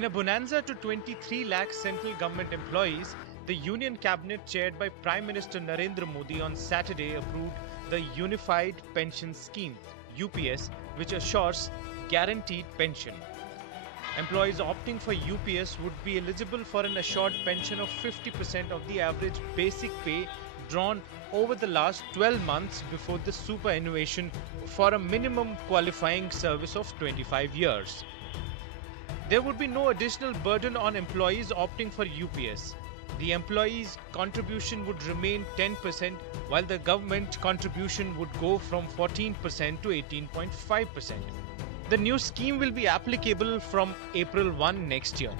In a bonanza to 23 lakh central government employees, the Union Cabinet chaired by Prime Minister Narendra Modi on Saturday approved the Unified Pension Scheme (UPS), which assures guaranteed pension. Employees opting for UPS would be eligible for an assured pension of 50% of the average basic pay drawn over the last 12 months before the superannuation for a minimum qualifying service of 25 years. There would be no additional burden on employees opting for UPS. The employee's contribution would remain 10%, while the government contribution would go from 14% to 18.5%. The new scheme will be applicable from April 1 next year.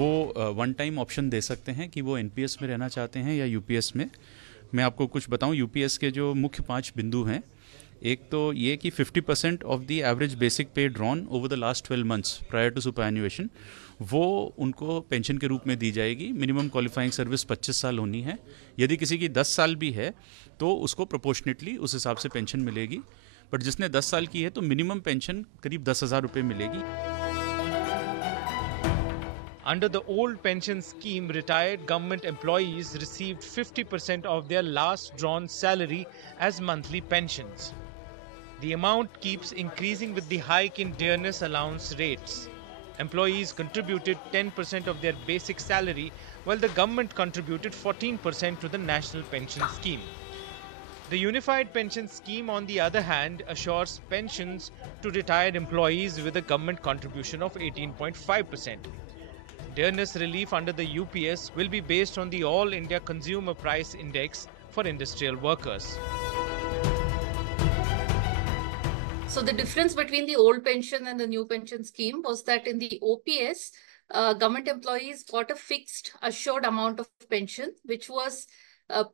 वो one time option दे सकते हैं कि वो NPS में रहना चाहते हैं या यूपीएस में। मैं आपको कुछ बताऊं, यूपीएस के जो मुख्य 5 बिंदु हैं, एक तो ये कि 50% of the average basic pay drawn over the last 12 months prior to superannuation, वो उनको पेंशन के रूप में दी जाएगी। मिनिमम क्वालिफाइंग सर्विस 25 साल होनी है। यदि किसी की 10 साल भी है तो उसको प्रोपोर्शनेटली उस हिसाब से पेंशन मिलेगी। बट जिसने 10 साल की है तो मिनिमम पेंशन करीब 10,000 रुपये मिलेगी। Under the old pension scheme, retired government employees received 50% of their last drawn salary as monthly pensions. The amount keeps increasing with the hike in dearness allowance rates. Employees contributed 10% of their basic salary, while the government contributed 14% to the national pension scheme. The Unified Pension Scheme, on the other hand, assures pensions to retired employees with a government contribution of 18.5%. Dearness relief under the UPS will be based on the All India Consumer Price Index for industrial workers. So the difference between the old pension and the new pension scheme was that in the OPS, government employees got a fixed assured amount of pension, which was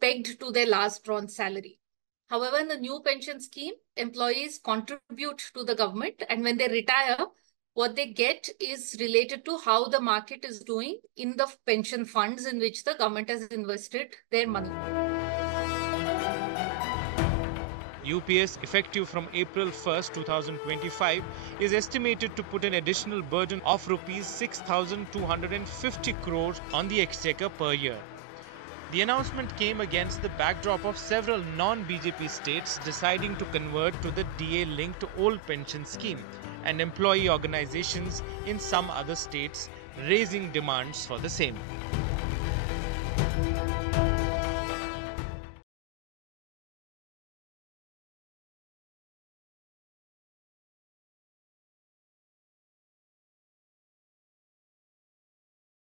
pegged to their last drawn salary. However, in the new pension scheme, employees contribute to the government, and when they retire, what they get is related to how the market is doing in the pension funds in which the government has invested their money. UPS, effective from April 1st, 2025, is estimated to put an additional burden of rupees 6,250 crores on the exchequer per year. The announcement came against the backdrop of several non-BJP states deciding to convert to the DA-linked old pension scheme, and employee organizations in some other states raising demands for the same.